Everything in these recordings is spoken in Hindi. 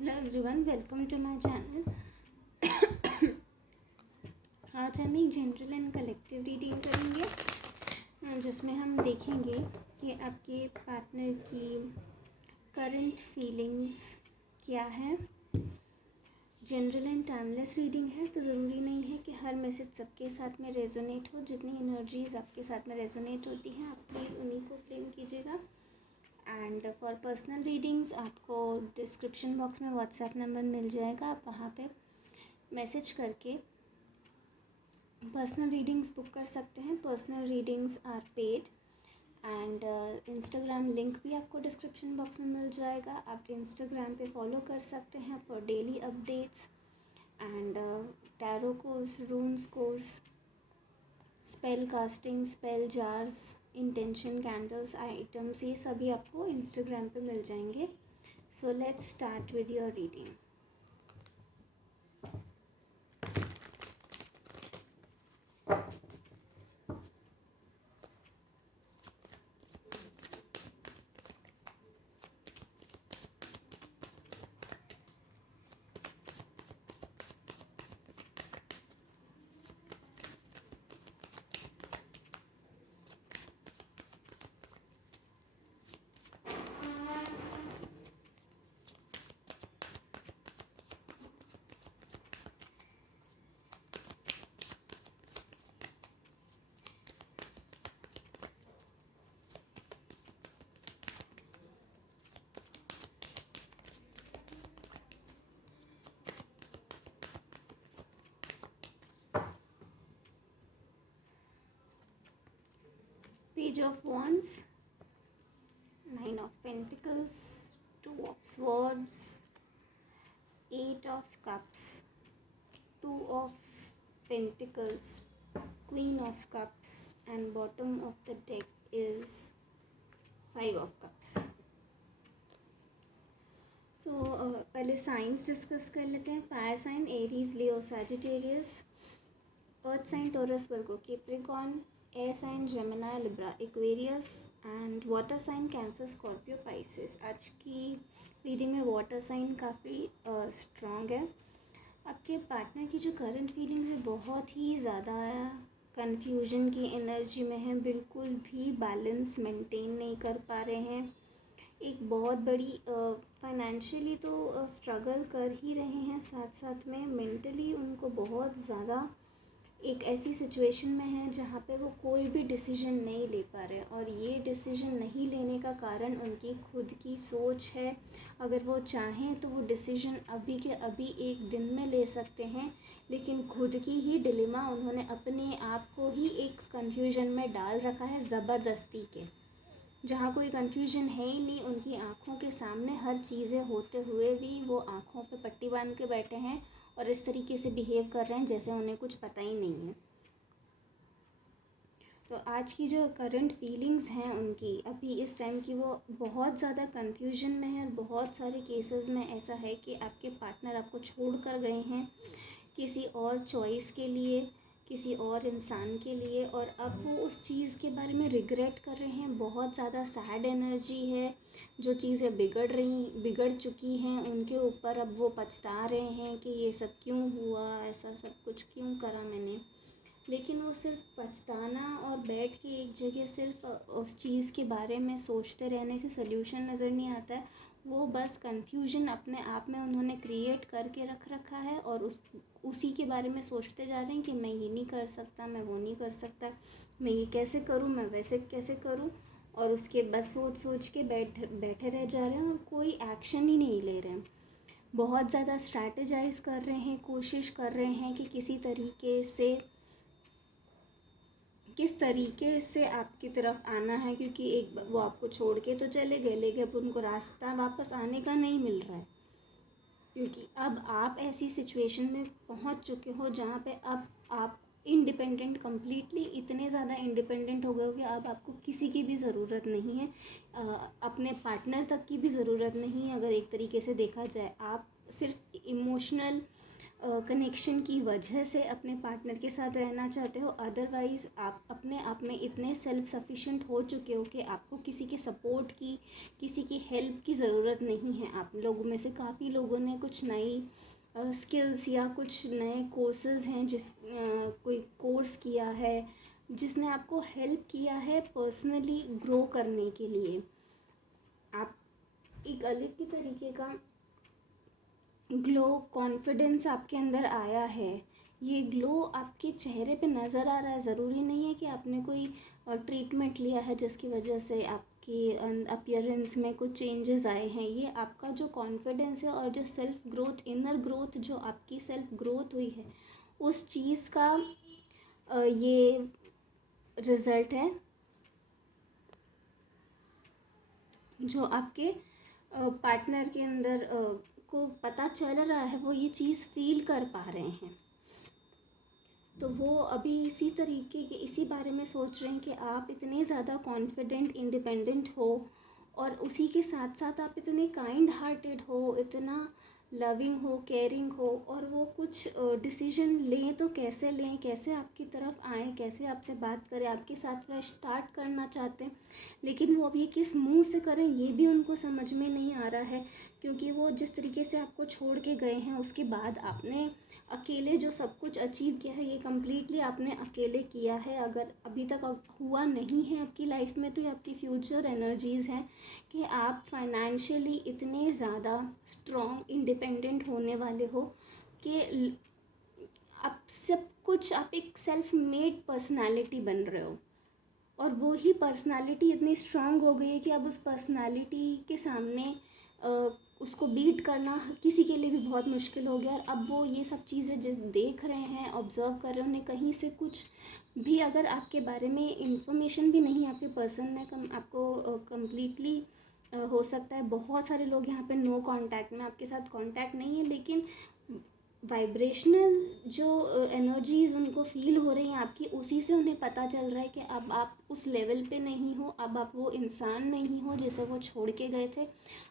Hello everyone, welcome to my channel. आज हम एक जनरल एंड कलेक्टिव रीडिंग करेंगे जिसमें हम देखेंगे कि आपके पार्टनर की करंट फीलिंग्स क्या है। जनरल एंड टाइमलेस रीडिंग है, तो ज़रूरी नहीं है कि हर मैसेज सबके साथ में रेजोनेट हो। जितनी एनर्जीज आपके साथ में रेजोनेट होती हैं, आप प्लीज़ उन्हीं को क्लेम कीजिएगा। एंड फॉर पर्सनल रीडिंग्स आपको डिस्क्रिप्शन बॉक्स में व्हाट्सएप नंबर मिल जाएगा, आप वहाँ पे मैसेज करके पर्सनल रीडिंग्स बुक कर सकते हैं। Personal readings are paid and Instagram link भी आपको डिस्क्रिप्शन बॉक्स में मिल जाएगा। आप इंस्टाग्राम पे फॉलो कर सकते हैं for daily updates and tarot course, रून्स course, spell casting, spell jars, intention candles items, ये सभी आपको इंस्टाग्राम पे मिल जाएंगे। So let's start with your reading. Page of Wands, Nine of Pentacles, Two of Swords, Eight of Cups, Two of Pentacles, Queen of Cups, and bottom of the deck is Five of Cups. So पहले साइंस डिस्कस कर लेते हैं। Fire sign Aries, Leo, Sagittarius. Earth sign Taurus, Virgo, Capricorn. Air sign Gemini, Libra, Aquarius. And water sign Cancer, Scorpio, Pisces. आज की रीडिंग में वाटर साइन काफ़ी स्ट्रॉन्ग है। आपके पार्टनर की जो करंट फीलिंग्स है बहुत ही ज़्यादा कन्फ्यूजन की एनर्जी में है, बिल्कुल भी बैलेंस मेंटेन नहीं कर पा रहे हैं। एक बहुत बड़ी फाइनेंशियली तो स्ट्रगल कर ही रहे हैं, साथ साथ में मेंटली उनको बहुत ज़्यादा एक ऐसी सिचुएशन में है जहाँ पे वो कोई भी डिसीजन नहीं ले पा रहे। और ये डिसीजन नहीं लेने का कारण उनकी खुद की सोच है। अगर वो चाहें तो वो डिसीजन अभी के अभी एक दिन में ले सकते हैं, लेकिन खुद की ही डिलेमा उन्होंने अपने आप को ही एक कन्फ्यूजन में डाल रखा है ज़बरदस्ती के, जहाँ कोई कन्फ्यूजन है ही नहीं। उनकी आँखों के सामने हर चीज़ें होते हुए भी वो आँखों पे पट्टी बांध के बैठे हैं और इस तरीके से बिहेव कर रहे हैं जैसे उन्हें कुछ पता ही नहीं है। तो आज की जो करंट फीलिंग्स हैं उनकी अभी इस टाइम की, वो बहुत ज़्यादा कन्फ्यूजन में है। बहुत सारे केसेस में ऐसा है कि आपके पार्टनर आपको छोड़ कर गए हैं किसी और चॉइस के लिए, किसी और इंसान के लिए, और अब वो उस चीज़ के बारे में रिग्रेट कर रहे हैं। बहुत ज़्यादा सैड एनर्जी है। जो चीज़ें बिगड़ चुकी हैं उनके ऊपर अब वो पछता रहे हैं कि ये सब क्यों हुआ, ऐसा सब कुछ क्यों करा मैंने। लेकिन वो सिर्फ पछताना और बैठ के एक जगह सिर्फ उस चीज़ के बारे में सोचते रहने से सल्यूशन नज़र नहीं आता है। वो बस कंफ्यूजन अपने आप में उन्होंने क्रिएट करके रख रखा है और उसी के बारे में सोचते जा रहे हैं कि मैं ये नहीं कर सकता, मैं वो नहीं कर सकता, मैं ये कैसे करूँ, मैं वैसे कैसे करूँ। और उसके बस सोच के बैठे रह जा रहे हैं और कोई एक्शन ही नहीं ले रहे हैं। बहुत ज़्यादा स्ट्रैटेजाइज कर रहे हैं, कोशिश कर रहे हैं कि किस तरीके से आपकी तरफ आना है, क्योंकि एक वो आपको छोड़ के तो चले गए, लेकिन अब उनको रास्ता वापस आने का नहीं मिल रहा है। क्योंकि अब आप ऐसी सिचुएशन में पहुंच चुके हो जहाँ पे अब आप इंडिपेंडेंट, कम्प्लीटली इतने ज़्यादा इंडिपेंडेंट हो गए हो कि अब आपको किसी की भी ज़रूरत नहीं है। अपने पार्टनर तक की भी ज़रूरत नहीं है। अगर एक तरीके से देखा जाए, आप सिर्फ इमोशनल कनेक्शन की वजह से अपने पार्टनर के साथ रहना चाहते हो। अदरवाइज़ आप अपने आप में इतने सेल्फ सफिशिएंट हो चुके हो कि आपको किसी के सपोर्ट की, किसी की हेल्प की ज़रूरत नहीं है। आप लोगों में से काफ़ी लोगों ने कुछ नई स्किल्स या कुछ नए कोर्सेज हैं, कोई कोर्स किया है जिसने आपको हेल्प किया है पर्सनली ग्रो करने के लिए। आप एक अलग ही तरीके का ग्लो, कॉन्फिडेंस आपके अंदर आया है। ये ग्लो आपके चेहरे पे नज़र आ रहा है। ज़रूरी नहीं है कि आपने कोई ट्रीटमेंट लिया है जिसकी वजह से आपकी अपीयरेंस में कुछ चेंजेस आए हैं। ये आपका जो कॉन्फिडेंस है और जो सेल्फ ग्रोथ, इनर ग्रोथ जो आपकी सेल्फ ग्रोथ हुई है, उस चीज़ का ये रिज़ल्ट है जो आपके पार्टनर के अंदर को पता चल रहा है, वो ये चीज़ फील कर पा रहे हैं। तो वो अभी इसी तरीके के, इसी बारे में सोच रहे हैं कि आप इतने ज़्यादा कॉन्फिडेंट, इंडिपेंडेंट हो और उसी के साथ साथ आप इतने काइंड हार्टेड हो, इतना लविंग हो, केयरिंग हो, और वो कुछ डिसीजन लें तो कैसे लें, कैसे आपकी तरफ आएँ, कैसे आपसे बात करें, आपके साथ फ्रेश स्टार्ट करना चाहते हैं, लेकिन वो अभी किस मुंह से करें ये भी उनको समझ में नहीं आ रहा है। क्योंकि वो जिस तरीके से आपको छोड़ के गए हैं, उसके बाद आपने अकेले जो सब कुछ अचीव किया है, ये कम्प्लीटली आपने अकेले किया है। अगर अभी तक हुआ नहीं है आपकी लाइफ में, तो ये आपकी फ्यूचर एनर्जीज़ हैं कि आप फाइनेंशियली इतने ज़्यादा स्ट्रॉन्ग, इंडिपेंडेंट होने वाले हो कि आप सब कुछ, आप एक सेल्फ मेड पर्सनालिटी बन रहे हो। और वो ही पर्सनालिटी इतनी स्ट्रांग हो गई है कि अब उस पर्सनालिटी के सामने उसको बीट करना किसी के लिए भी बहुत मुश्किल हो गया। और अब वो ये सब चीज़ें जिस देख रहे हैं, ऑब्ज़र्व कर रहे हैं, उन्हें कहीं से कुछ भी अगर आपके बारे में इंफॉर्मेशन भी नहीं आपके पर्सन ने आपको कम्प्लीटली हो सकता है बहुत सारे लोग यहाँ पे नो कांटेक्ट में, आपके साथ कांटेक्ट नहीं है, लेकिन वाइब्रेशनल जो एनर्जीज़ उनको फील हो रही हैं आपकी, उसी से उन्हें पता चल रहा है कि अब आप उस लेवल पे नहीं हो, अब आप वो इंसान नहीं हो जिसे वो छोड़ के गए थे।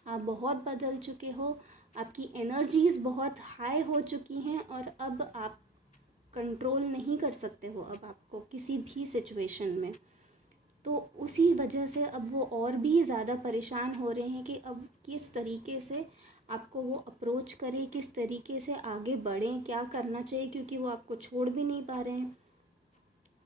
आप बहुत बदल चुके हो, आपकी एनर्जीज़ बहुत हाई हो चुकी हैं और अब आप कंट्रोल नहीं कर सकते हो अब आपको किसी भी सिचुएशन में। तो उसी वजह से अब वो और भी ज़्यादा परेशान हो रहे हैं कि अब किस तरीके से आपको वो अप्रोच करें, किस तरीके से आगे बढ़ें, क्या करना चाहिए, क्योंकि वो आपको छोड़ भी नहीं पा रहे हैं।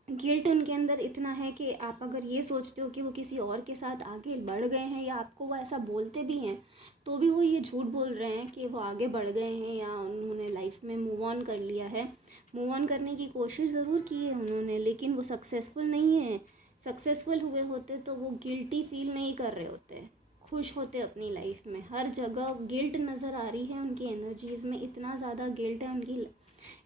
गिल्ट उनके अंदर इतना है कि आप अगर ये सोचते हो कि वो किसी और के साथ आगे बढ़ गए हैं, या आपको वो ऐसा बोलते भी हैं तो भी वो ये झूठ बोल रहे हैं कि वो आगे बढ़ गए हैं या उन्होंने लाइफ में मूव ऑन कर लिया है। मूव ऑन करने की कोशिश ज़रूर की है उन्होंने, लेकिन वो सक्सेसफुल नहीं है। सक्सेसफुल हुए होते तो वो गिल्टी फील नहीं कर रहे होते, खुश होते अपनी लाइफ में। हर जगह गिल्ट नज़र आ रही है उनकी एनर्जीज़ में, इतना ज़्यादा गिल्ट है उनकी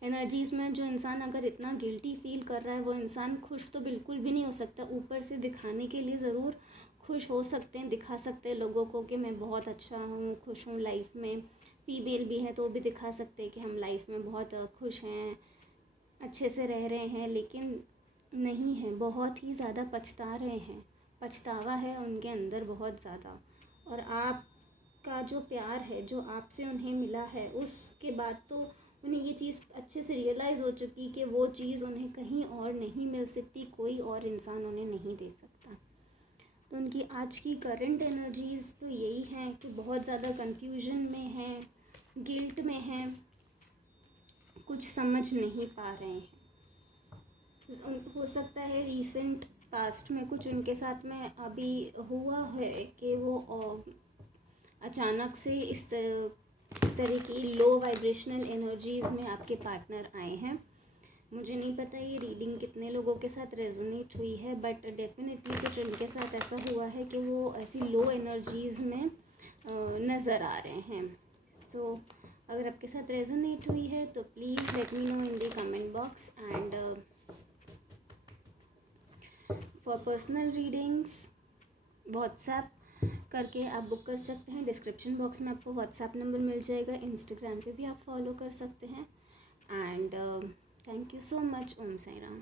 एनर्जीज़ में। जो इंसान अगर इतना गिल्टी फील कर रहा है, वो इंसान खुश तो बिल्कुल भी नहीं हो सकता। ऊपर से दिखाने के लिए ज़रूर खुश हो सकते हैं, दिखा सकते हैं लोगों को कि मैं बहुत अच्छा हूँ, खुश हूँ लाइफ में। फीमेल भी हैं तो भी दिखा सकते हैं कि हम लाइफ में बहुत खुश हैं, अच्छे से रह रहे हैं, लेकिन नहीं है, बहुत ही ज़्यादा पछता रहे हैं। पछतावा है उनके अंदर बहुत ज़्यादा। और आपका जो प्यार है जो आपसे उन्हें मिला है, उसके बाद तो उन्हें ये चीज़ अच्छे से रियलाइज़ हो चुकी कि वो चीज़ उन्हें कहीं और नहीं मिल सकती, कोई और इंसान उन्हें नहीं दे सकता। तो उनकी आज की करंट एनर्जीज़ तो यही हैं कि बहुत ज़्यादा कंफ्यूजन में हैं, गिल्ट में हैं, कुछ समझ नहीं पा रहे हैं। हो सकता है रिसेंट पास्ट में कुछ उनके साथ में अभी हुआ है कि वो अचानक से इस तरह की लो वाइब्रेशनल एनर्जीज़ में आपके पार्टनर आए हैं। मुझे नहीं पता ये रीडिंग कितने लोगों के साथ रेजोनेट हुई है, बट डेफिनेटली कुछ उनके साथ ऐसा हुआ है कि वो ऐसी लो एनर्जीज़ में नज़र आ रहे हैं। सो अगर आपके साथ रेजोनेट हुई है तो please let me know in the comment box. And for personal readings WhatsApp करके आप बुक कर सकते हैं। डिस्क्रिप्शन बॉक्स में आपको व्हाट्सएप नंबर मिल जाएगा, इंस्टाग्राम पे भी आप फॉलो कर सकते हैं। And thank you so much. Om Sai Ram.